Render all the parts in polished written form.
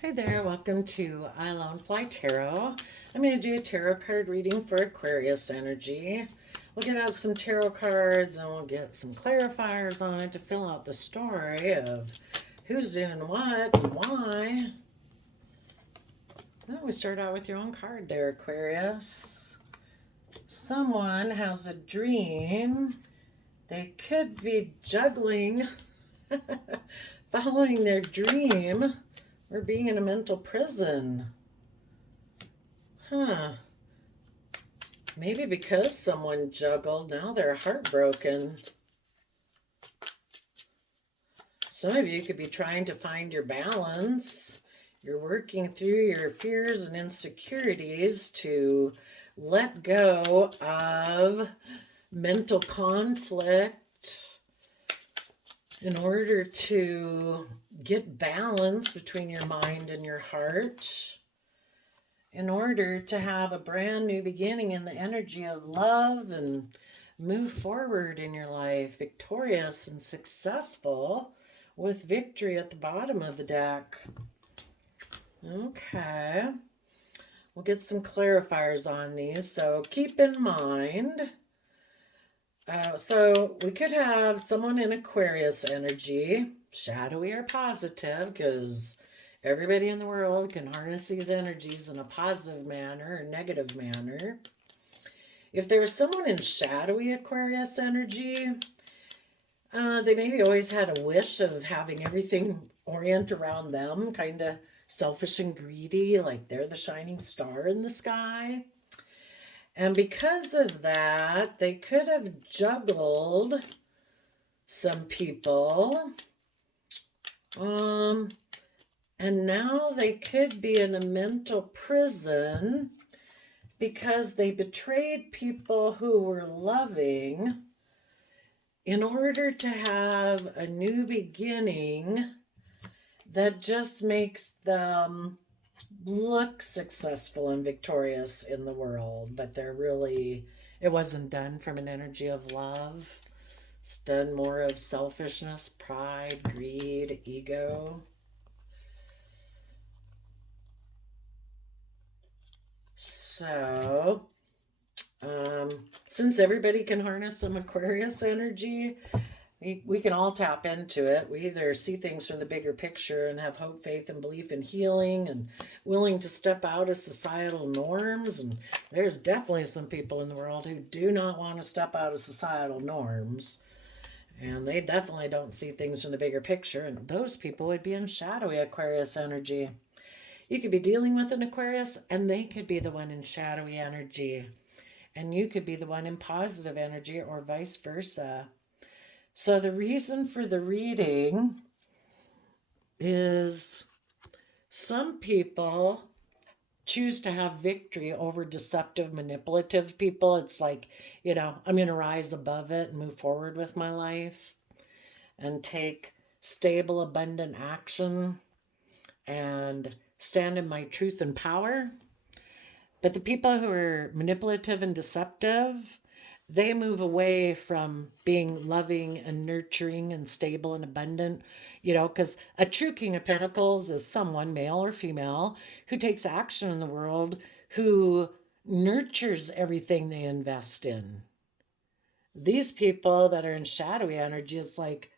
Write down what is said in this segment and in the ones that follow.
Hi there, welcome to I Lone Fly Tarot. I'm going to do a tarot card reading for Aquarius energy. We'll get out some tarot cards and we'll get some clarifiers on it to fill out the story of who's doing what and why. Well, we start out with your own card there, Aquarius. Someone has a dream. They could be juggling, following their dream, or being in a mental prison. Huh. Maybe because someone juggled, now they're heartbroken. Some of you could be trying to find your balance. You're working through your fears and insecurities to let go of mental conflict in order to get balance between your mind and your heart, in order to have a brand new beginning in the energy of love and move forward in your life, victorious and successful, with victory at the bottom of the deck. Okay. We'll get some clarifiers on these, so keep in mind. So we could have someone in Aquarius energy, shadowy or positive, because everybody in the world can harness these energies in a positive manner or negative manner. If there's someone in shadowy Aquarius energy, they maybe always had a wish of having everything orient around them, kind of selfish and greedy, like they're the shining star in the sky. And because of that, they could have juggled some people. And now they could be in a mental prison because they betrayed people who were loving in order to have a new beginning that just makes them look successful and victorious in the world, but it wasn't done from an energy of love. It's done more of selfishness, pride, greed, ego. So, since everybody can harness some Aquarius energy, we can all tap into it. We either see things from the bigger picture and have hope, faith, and belief in healing and willing to step out of societal norms. And there's definitely some people in the world who do not want to step out of societal norms. And they definitely don't see things from the bigger picture. And those people would be in shadowy Aquarius energy. You could be dealing with an Aquarius and they could be the one in shadowy energy. And you could be the one in positive energy or vice versa. So the reason for the reading is some people choose to have victory over deceptive, manipulative people. It's like, I'm going to rise above it and move forward with my life and take stable, abundant action and stand in my truth and power. But the people who are manipulative and deceptive, they move away from being loving and nurturing and stable and abundant, because a true King of Pentacles is someone, male or female, who takes action in the world, who nurtures everything they invest in. These people that are in shadowy energy, is like,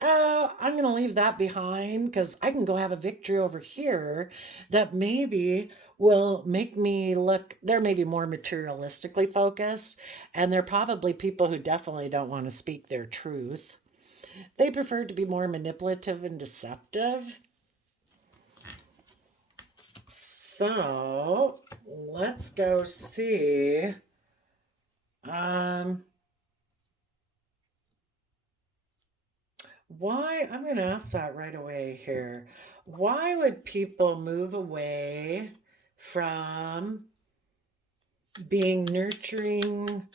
oh, I'm going to leave that behind because I can go have a victory over here that maybe will make me look, they're maybe more materialistically focused, and they're probably people who definitely don't want to speak their truth. They prefer to be more manipulative and deceptive. So let's go see. Why? I'm going to ask that right away here. Why would people move away from being nurturing,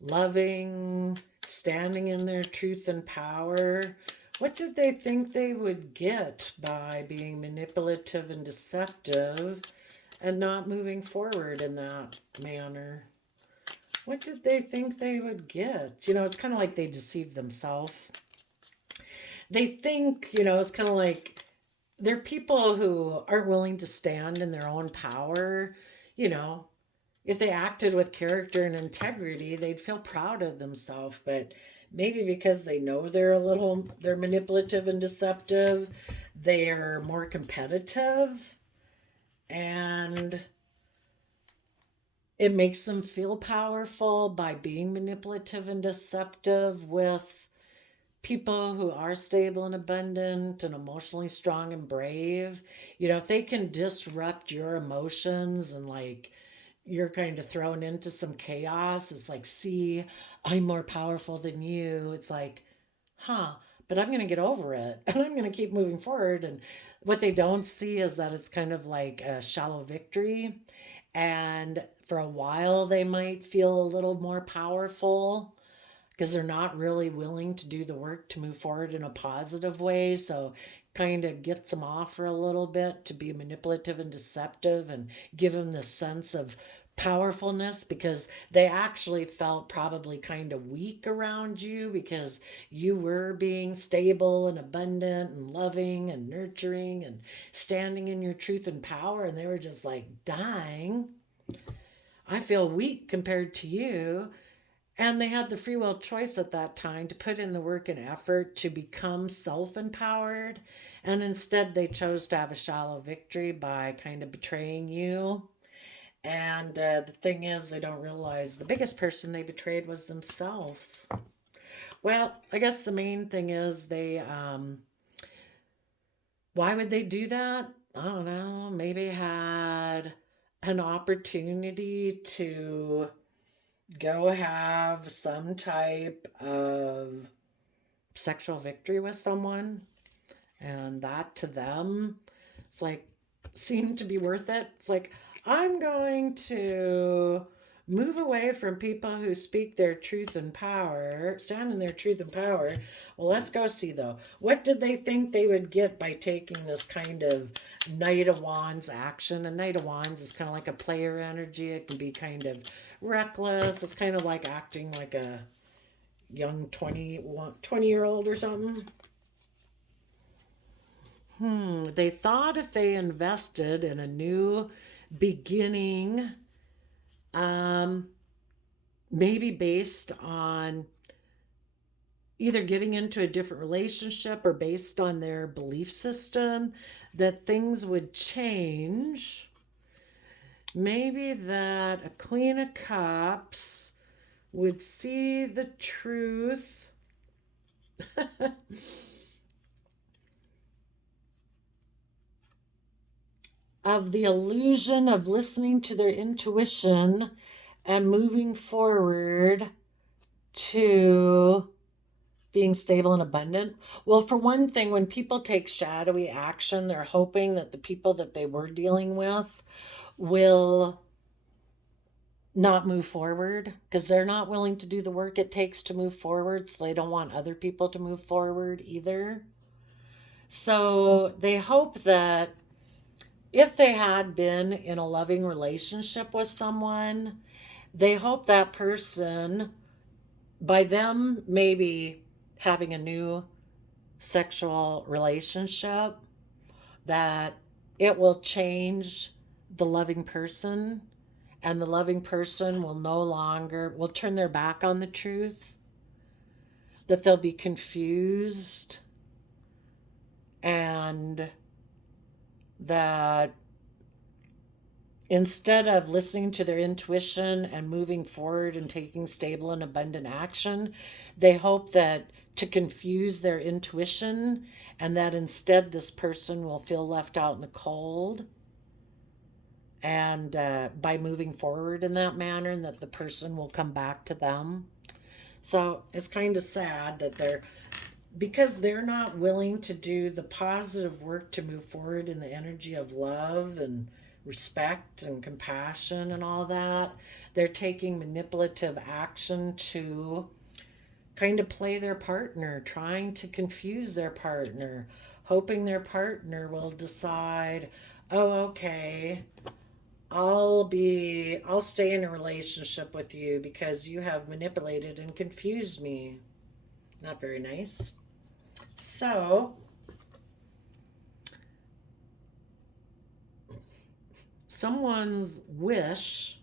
loving, standing in their truth and power? What did they think they would get by being manipulative and deceptive and not moving forward in that manner? What did they think they would get? It's kind of like they deceived themselves. They think, it's kind of like they're people who aren't willing to stand in their own power. You know, if they acted with character and integrity, they'd feel proud of themselves. But maybe because they know they're manipulative and deceptive, they're more competitive, and it makes them feel powerful by being manipulative and deceptive with people who are stable and abundant and emotionally strong and brave. You know, if they can disrupt your emotions and like you're kind of thrown into some chaos, it's like, see, I'm more powerful than you. It's like, huh, but I'm going to get over it and I'm going to keep moving forward. And what they don't see is that it's kind of like a shallow victory. And for a while, they might feel a little more powerful because they're not really willing to do the work to move forward in a positive way. So, kind of gets them off for a little bit to be manipulative and deceptive and give them the sense of powerfulness because they actually felt probably kind of weak around you because you were being stable and abundant and loving and nurturing and standing in your truth and power, and they were just like, dying, I feel weak compared to you. And they had the free will choice at that time to put in the work and effort to become self empowered. And instead, they chose to have a shallow victory by kind of betraying you. And the thing is, they don't realize the biggest person they betrayed was themselves. Well, I guess the main thing is why would they do that? I don't know. Maybe had an opportunity to go have some type of sexual victory with someone, and that to them, it's like, seemed to be worth it. It's like, I'm going to move away from people who speak their truth and power, stand in their truth and power. Well, let's go see though. What did they think they would get by taking this kind of Knight of Wands action? A Knight of Wands is kind of like a player energy. It can be kind of reckless. It's kind of like acting like a young 20-year old or something. They thought if they invested in a new beginning, um, maybe based on either getting into a different relationship or based on their belief system, that things would change. Maybe that a Queen of Cups would see the truth of the illusion of listening to their intuition and moving forward to being stable and abundant. Well, for one thing, when people take shadowy action, they're hoping that the people that they were dealing with will not move forward because they're not willing to do the work it takes to move forward. So they don't want other people to move forward either. So they hope that if they had been in a loving relationship with someone, they hope that person, by them maybe having a new sexual relationship, that it will change the loving person, and the loving person will no longer will turn their back on the truth, that they'll be confused, and that instead of listening to their intuition and moving forward and taking stable and abundant action, they hope that to confuse their intuition, and that instead this person will feel left out in the cold, and by moving forward in that manner, and that the person will come back to them. So it's kind of sad that because they're not willing to do the positive work to move forward in the energy of love and respect and compassion and all that, they're taking manipulative action to kind of play their partner, trying to confuse their partner, hoping their partner will decide, oh, okay, I'll stay in a relationship with you because you have manipulated and confused me. Not very nice. So, someone's wish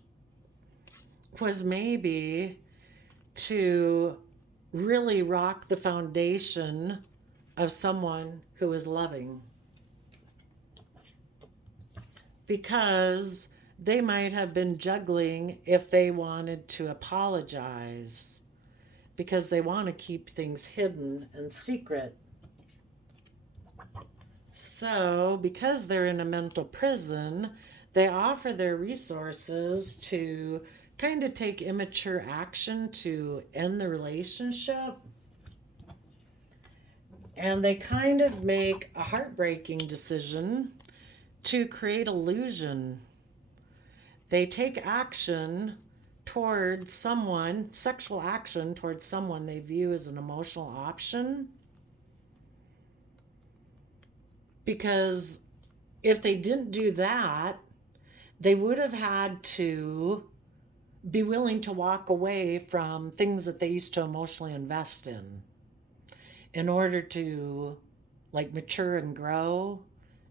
was maybe to really rock the foundation of someone who is loving, because they might have been juggling if they wanted to apologize, because they want to keep things hidden and secret. So, because they're in a mental prison, they offer their resources to kind of take immature action to end the relationship. And they kind of make a heartbreaking decision to create illusion. They take action towards someone, sexual action towards someone they view as an emotional option. Because if they didn't do that, they would have had to be willing to walk away from things that they used to emotionally invest in order to like mature and grow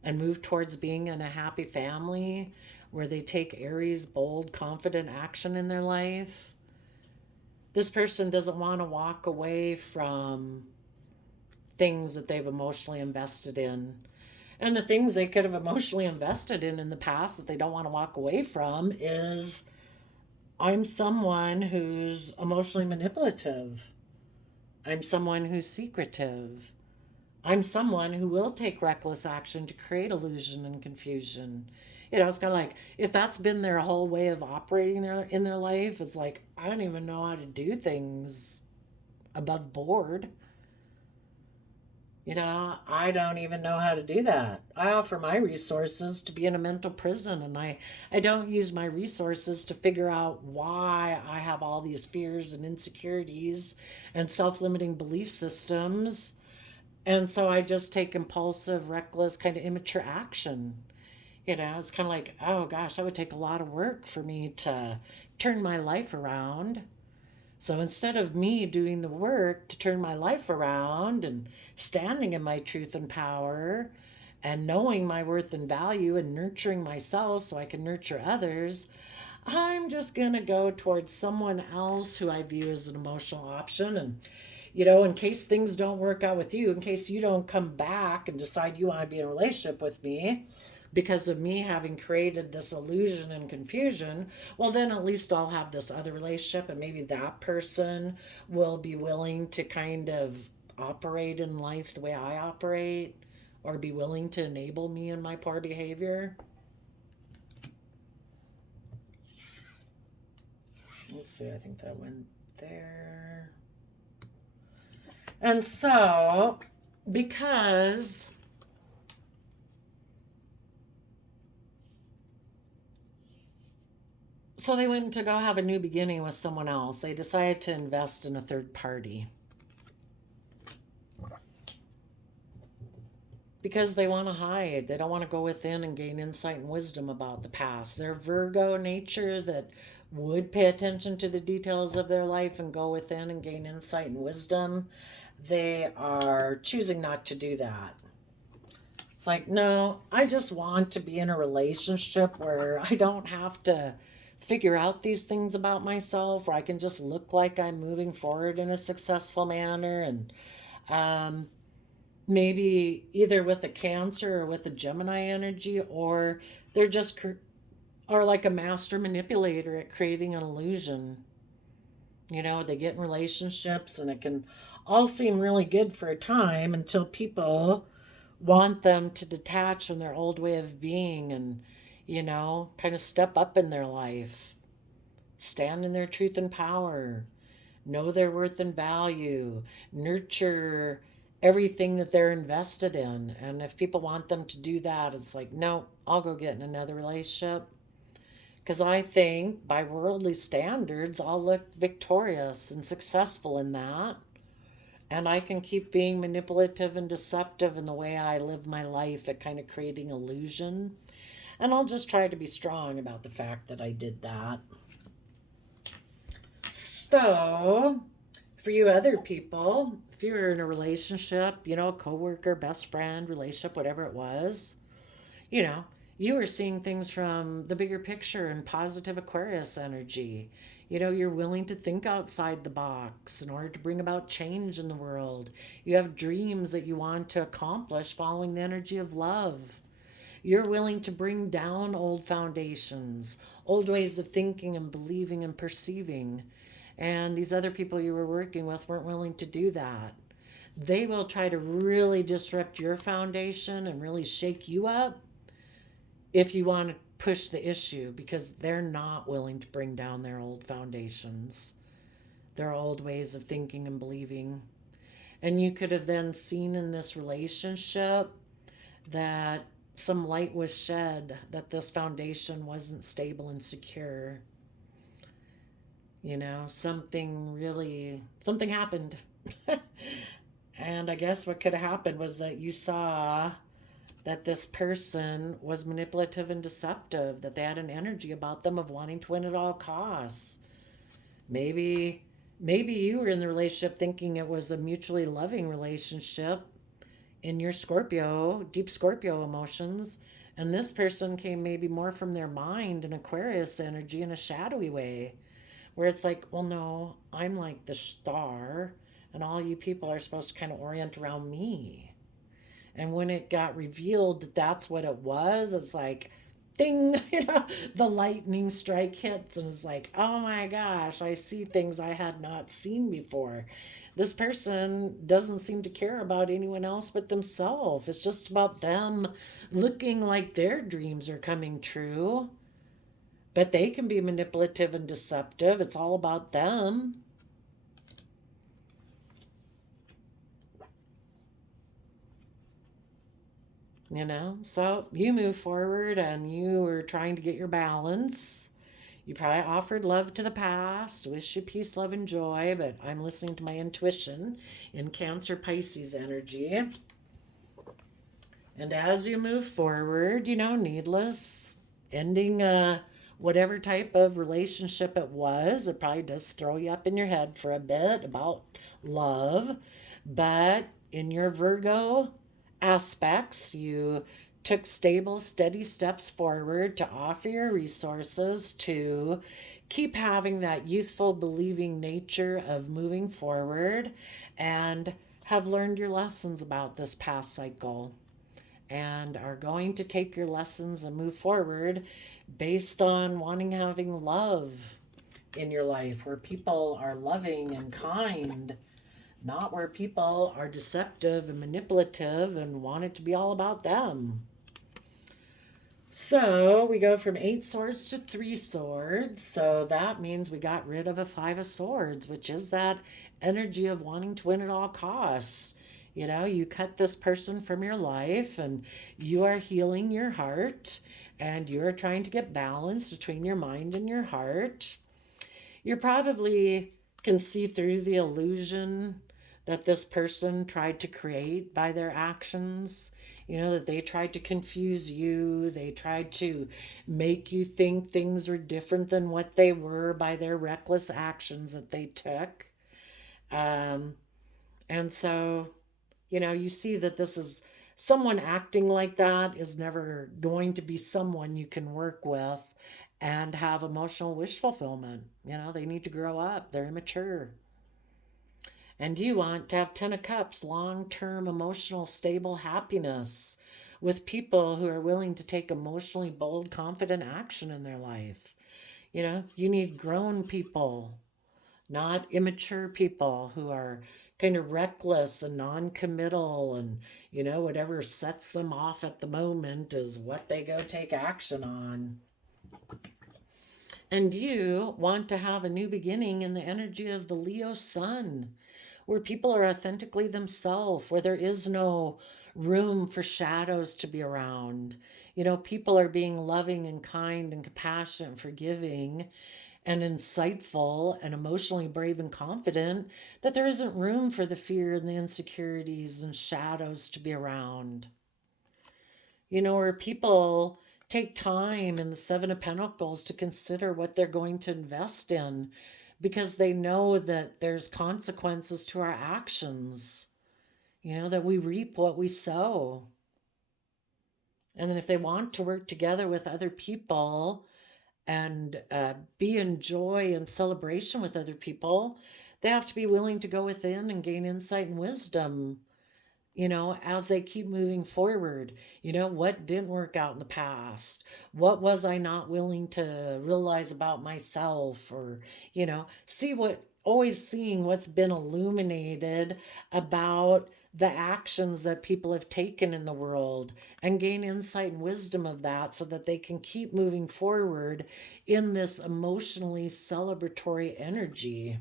and move towards being in a happy family where they take Aries, bold, confident action in their life. This person doesn't want to walk away from things that they've emotionally invested in. And the things they could have emotionally invested in the past that they don't want to walk away from is, I'm someone who's emotionally manipulative. I'm someone who's secretive. I'm someone who will take reckless action to create illusion and confusion. It's kind of like, if that's been their whole way of operating in their life, it's like, I don't even know how to do things above board. I don't even know how to do that. I offer my resources to be in a mental prison, and I don't use my resources to figure out why I have all these fears and insecurities and self-limiting belief systems. And so I just take impulsive, reckless, kind of immature action. It's kind of like, oh gosh, that would take a lot of work for me to turn my life around. So instead of me doing the work to turn my life around and standing in my truth and power and knowing my worth and value and nurturing myself so I can nurture others, I'm just going to go towards someone else who I view as an emotional option. And, in case things don't work out with you, in case you don't come back and decide you want to be in a relationship with me, because of me having created this illusion and confusion, well, then at least I'll have this other relationship, and maybe that person will be willing to kind of operate in life the way I operate, or be willing to enable me in my poor behavior. Let's see, I think that went there. And so, because so they went to go have a new beginning with someone else. They decided to invest in a third party because they want to hide. They don't want to go within and gain insight and wisdom about the past. Their Virgo nature that would pay attention to the details of their life and go within and gain insight and wisdom, they are choosing not to do that. It's like, no, I just want to be in a relationship where I don't have to figure out these things about myself, where I can just look like I'm moving forward in a successful manner. And maybe either with a Cancer or with a Gemini energy, or they're just are like a master manipulator at creating an illusion. They get in relationships and it can all seem really good for a time until people want them to detach from their old way of being and kind of step up in their life, stand in their truth and power, know their worth and value, nurture everything that they're invested in. And if people want them to do that, it's like, no, I'll go get in another relationship. Because I think by worldly standards, I'll look victorious and successful in that. And I can keep being manipulative and deceptive in the way I live my life at kind of creating illusion. And I'll just try to be strong about the fact that I did that. So, for you other people, if you're in a relationship, a coworker, best friend, relationship, whatever it was, you You are seeing things from the bigger picture and positive Aquarius energy. You know, you're willing to think outside the box in order to bring about change in the world. You have dreams that you want to accomplish following the energy of love. You're willing to bring down old foundations, old ways of thinking and believing and perceiving. And these other people you were working with weren't willing to do that. They will try to really disrupt your foundation and really shake you up if you want to push the issue, because they're not willing to bring down their old foundations, their old ways of thinking and believing. And you could have then seen in this relationship that some light was shed, that this foundation wasn't stable and secure. You know, something happened. And I guess what could have happened was that you saw that this person was manipulative and deceptive, that they had an energy about them of wanting to win at all costs. Maybe you were in the relationship thinking it was a mutually loving relationship in your Scorpio, deep Scorpio emotions, and this person came maybe more from their mind and Aquarius energy in a shadowy way, where it's like, well, no, I'm like the star, and all you people are supposed to kind of orient around me. And when it got revealed that that's what it was, it's like, ding, the lightning strike hits, and it's like, oh my gosh, I see things I had not seen before. This person doesn't seem to care about anyone else but themselves. It's just about them looking like their dreams are coming true. But they can be manipulative and deceptive. It's all about them. So you move forward and you were trying to get your balance. You probably offered love to the past, wish you peace, love, and joy, but I'm listening to my intuition in Cancer Pisces energy. And as you move forward, needless, ending whatever type of relationship it was, it probably does throw you up in your head for a bit about love. But in your Virgo aspects, you took stable, steady steps forward to offer your resources, to keep having that youthful, believing nature of moving forward, and have learned your lessons about this past cycle and are going to take your lessons and move forward based on wanting having love in your life, where people are loving and kind, not where people are deceptive and manipulative and want it to be all about them. So we go from 8 swords to 3 swords. So that means we got rid of a 5 of swords, which is that energy of wanting to win at all costs. You cut this person from your life and you are healing your heart and you're trying to get balance between your mind and your heart. You probably can see through the illusion that this person tried to create by their actions. That they tried to confuse you. They tried to make you think things were different than what they were by their reckless actions that they took. And so, you see that this is someone acting like that is never going to be someone you can work with and have emotional wish fulfillment. They need to grow up, they're immature. And you want to have 10 of Cups, long-term emotional stable happiness with people who are willing to take emotionally bold, confident action in their life. You need grown people, not immature people who are kind of reckless and non-committal, and whatever sets them off at the moment is what they go take action on. And you want to have a new beginning in the energy of the Leo sun, where people are authentically themselves, where there is no room for shadows to be around. People are being loving and kind and compassionate and forgiving and insightful and emotionally brave and confident, that there isn't room for the fear and the insecurities and shadows to be around. Where people take time in the 7 of Pentacles to consider what they're going to invest in, because they know that there's consequences to our actions, that we reap what we sow. And then if they want to work together with other people and be in joy and celebration with other people, they have to be willing to go within and gain insight and wisdom, as they keep moving forward. What didn't work out in the past? What was I not willing to realize about myself? Or, always seeing what's been illuminated about the actions that people have taken in the world and gain insight and wisdom of that so that they can keep moving forward in this emotionally celebratory energy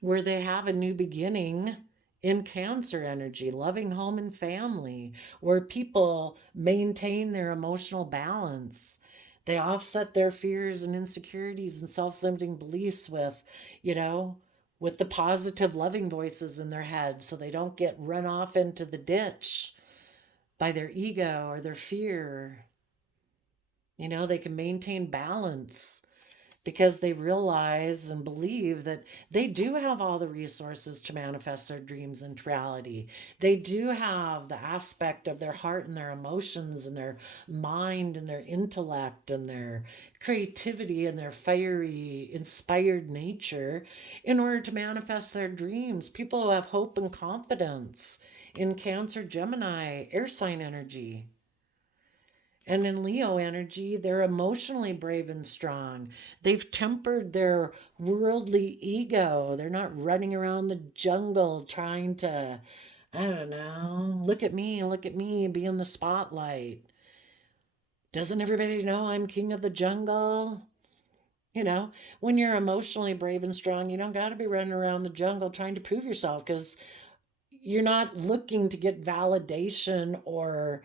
where they have a new beginning in Cancer energy, loving home and family, where people maintain their emotional balance. They offset their fears and insecurities and self limiting beliefs you know, with the positive, loving voices in their head so they don't get run off into the ditch by their ego or their fear. They can maintain balance because they realize and believe that they do have all the resources to manifest their dreams into reality. They do have the aspect of their heart and their emotions and their mind and their intellect and their creativity and their fiery, inspired nature in order to manifest their dreams. People who have hope and confidence in Cancer, Gemini, air sign energy. And in Leo energy, they're emotionally brave and strong. They've tempered their worldly ego. They're not running around the jungle trying to, I don't know, look at me, be in the spotlight. Doesn't everybody know I'm king of the jungle? When you're emotionally brave and strong, you don't got to be running around the jungle trying to prove yourself because you're not looking to get validation or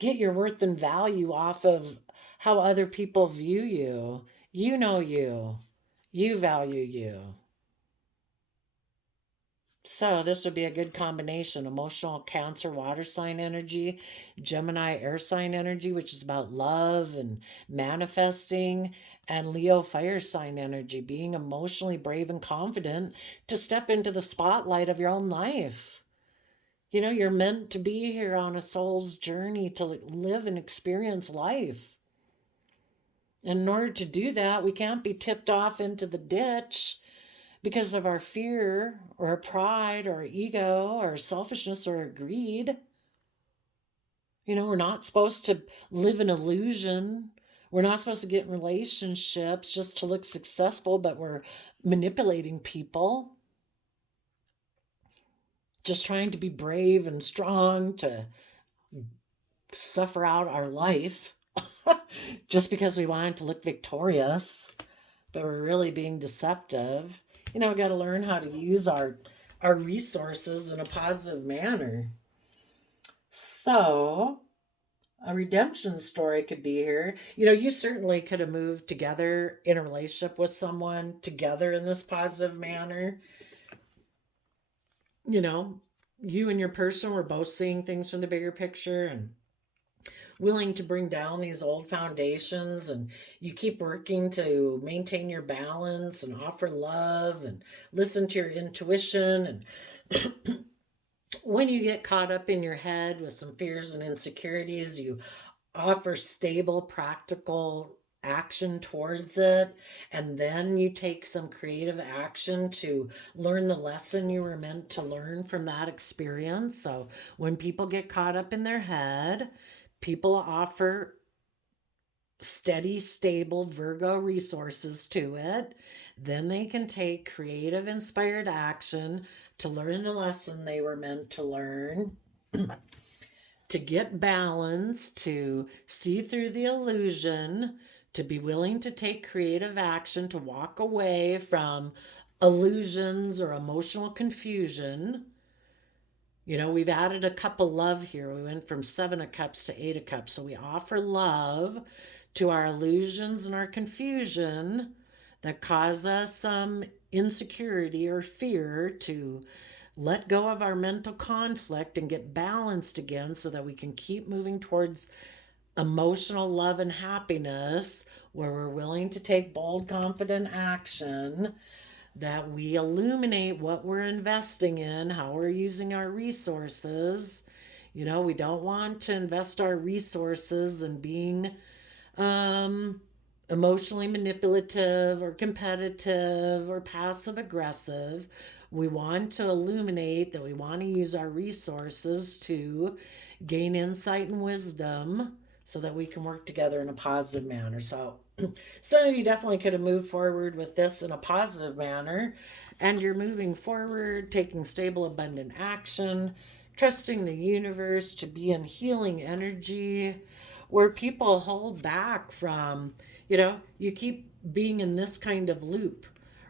get your worth and value off of how other people view you. You know you value you. So this would be a good combination: emotional Cancer water sign energy, Gemini air sign energy, which is about love and manifesting, and Leo fire sign energy, being emotionally brave and confident to step into the spotlight of your own life. You're meant to be here on a soul's journey to live and experience life. And in order to do that, we can't be tipped off into the ditch because of our fear or our pride or our ego or our selfishness or our greed. We're not supposed to live in illusion. We're not supposed to get in relationships just to look successful, but we're manipulating people. Just trying to be brave and strong to suffer out our life just because we wanted to look victorious, but we're really being deceptive. We got to learn how to use our resources in a positive manner. So, a redemption story could be here. You certainly could have moved together in a relationship with someone together in this positive manner. You and your person were both seeing things from the bigger picture and willing to bring down these old foundations, and you keep working to maintain your balance and offer love and listen to your intuition. And when you get caught up in your head with some fears and insecurities, you offer stable, practical action towards it, and then you take some creative action to learn the lesson you were meant to learn from that experience. So when people get caught up in their head, people offer steady, stable Virgo resources to it. Then they can take creative, inspired action to learn the lesson they were meant to learn, to get balance, to see through the illusion, to be willing to take creative action, to walk away from illusions or emotional confusion. We've added a cup of love here. We went from 7 of Cups to 8 of Cups. So we offer love to our illusions and our confusion that cause us some insecurity or fear, to let go of our mental conflict and get balanced again so that we can keep moving towards emotional love and happiness, where we're willing to take bold, confident action that we illuminate what we're investing in, how we're using our resources. You know, we don't want to invest our resources in being um, emotionally manipulative or competitive or passive aggressive. We want to illuminate that we want to use our resources to gain insight and wisdom so that we can work together in a positive manner. So, some of you definitely could have moved forward with this in a positive manner, and you're moving forward, taking stable, abundant action, trusting the universe to be in healing energy where people hold back from, you keep being in this kind of loop,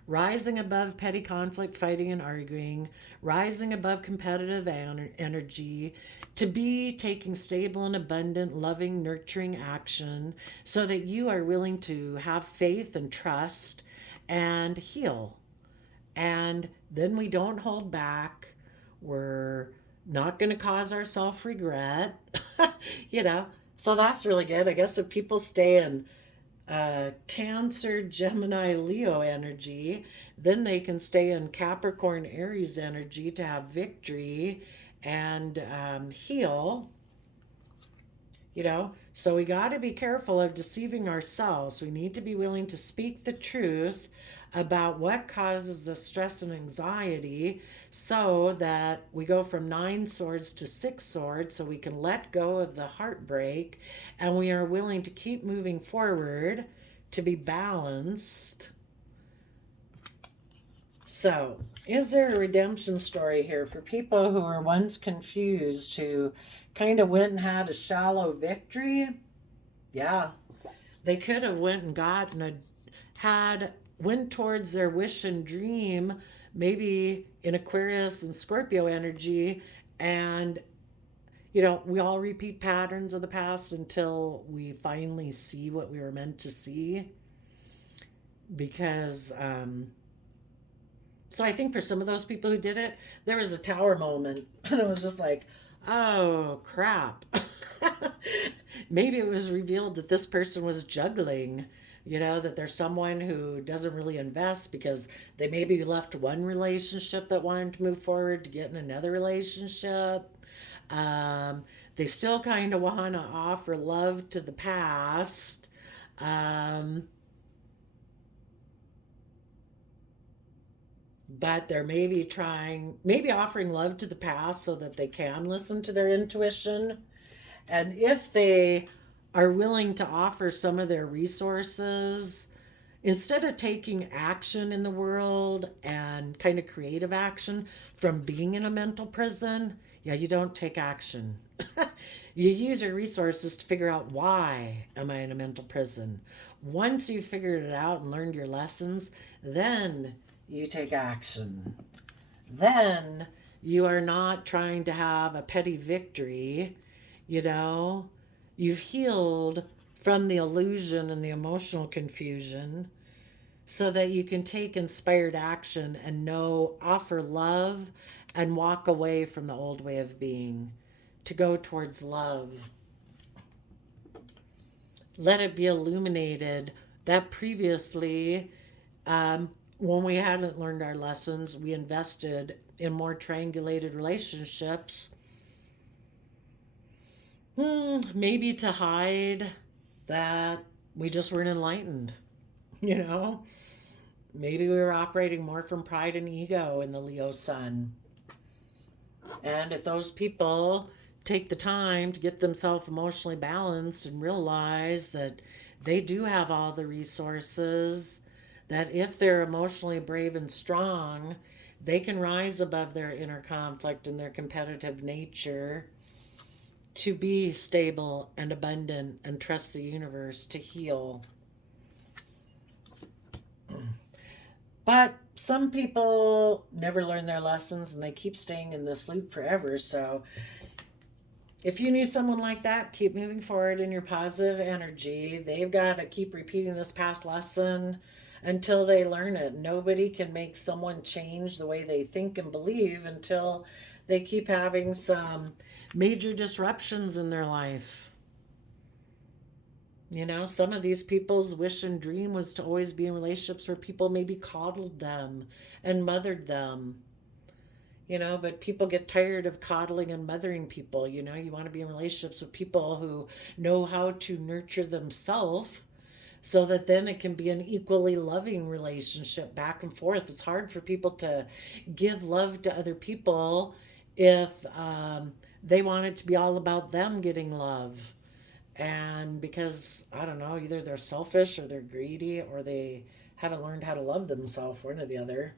rising above petty conflict, fighting and arguing, rising above competitive energy, to be taking stable and abundant, loving, nurturing action so that you are willing to have faith and trust and heal. And then we don't hold back. We're not going to cause ourselves regret, you know. So that's really good. I guess if people stay in Cancer, Gemini, Leo energy, then they can stay in Capricorn, Aries energy to have victory and heal. So we got to be careful of deceiving ourselves. We need to be willing to speak the truth about what causes the stress and anxiety so that we go from 9 swords to 6 swords so we can let go of the heartbreak and we are willing to keep moving forward to be balanced. So, is there a redemption story here for people who were once confused, who kind of went and had a shallow victory? Yeah, they could have went and gotten went towards their wish and dream, maybe in Aquarius and Scorpio energy, and we all repeat patterns of the past until we finally see what we were meant to see. Because so I think for some of those people who did it, there was a tower moment, and it was just like, oh crap. Maybe it was revealed that this person was juggling, that there's someone who doesn't really invest because they maybe left one relationship that wanted to move forward to get in another relationship. They still kind of want to offer love to the past. But they're maybe offering love to the past so that they can listen to their intuition. And if they are willing to offer some of their resources, instead of taking action in the world and kind of creative action from being in a mental prison, yeah, you don't take action. You use your resources to figure out, why am I in a mental prison? Once you've figured it out and learned your lessons, then you take action. Then you are not trying to have a petty victory. You've healed from the illusion and the emotional confusion so that you can take inspired action and offer love and walk away from the old way of being to go towards love. Let it be illuminated that previously, when we hadn't learned our lessons, we invested in more triangulated relationships. Maybe to hide that we just weren't enlightened. Maybe we were operating more from pride and ego in the Leo sun. And if those people take the time to get themselves emotionally balanced and realize that they do have all the resources, that if they're emotionally brave and strong, they can rise above their inner conflict and their competitive nature to be stable and abundant and trust the universe to heal. But some people never learn their lessons and they keep staying in this loop forever. So if you knew someone like that, keep moving forward in your positive energy. They've got to keep repeating this past lesson until they learn it. Nobody can make someone change the way they think and believe until they keep having some major disruptions in their life. Some of these people's wish and dream was to always be in relationships where people maybe coddled them and mothered them. But people get tired of coddling and mothering people. You want to be in relationships with people who know how to nurture themselves so that then it can be an equally loving relationship back and forth. It's hard for people to give love to other people if they want it to be all about them getting love. And because, I don't know, either they're selfish or they're greedy or they haven't learned how to love themselves, one or the other.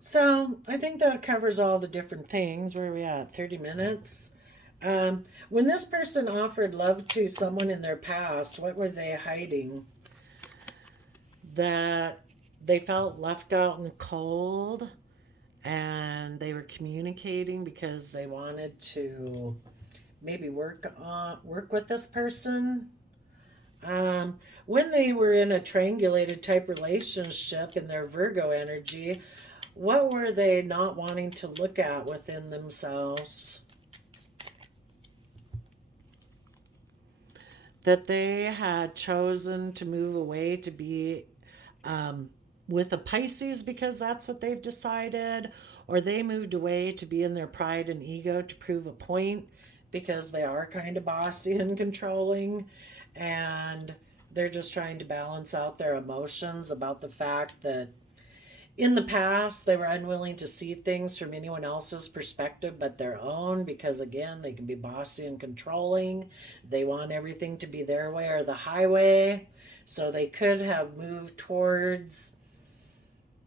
So I think that covers all the different things. Where are we at? 30 minutes. When this person offered love to someone in their past, what were they hiding? That they felt left out in the cold and they were communicating because they wanted to maybe work with this person. When they were in a triangulated type relationship in their Virgo energy, what were they not wanting to look at within themselves? That they had chosen to move away to be with a Pisces because that's what they've decided, or they moved away to be in their pride and ego to prove a point because they are kind of bossy and controlling, and they're just trying to balance out their emotions about the fact that in the past they were unwilling to see things from anyone else's perspective but their own, because again, they can be bossy and controlling. They want everything to be their way or the highway. So they could have moved towards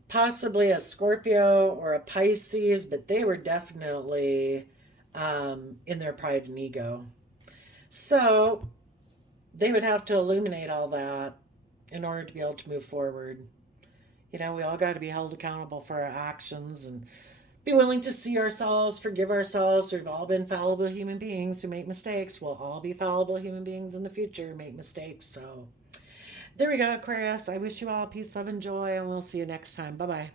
possibly a Scorpio or a Pisces, but they were definitely in their pride and ego. So they would have to illuminate all that in order to be able to move forward. We all got to be held accountable for our actions and be willing to see ourselves, forgive ourselves. We've all been fallible human beings who make mistakes. We'll all be fallible human beings in the future who make mistakes. So there we go, Aquarius. I wish you all peace, love, and joy, and we'll see you next time. Bye bye.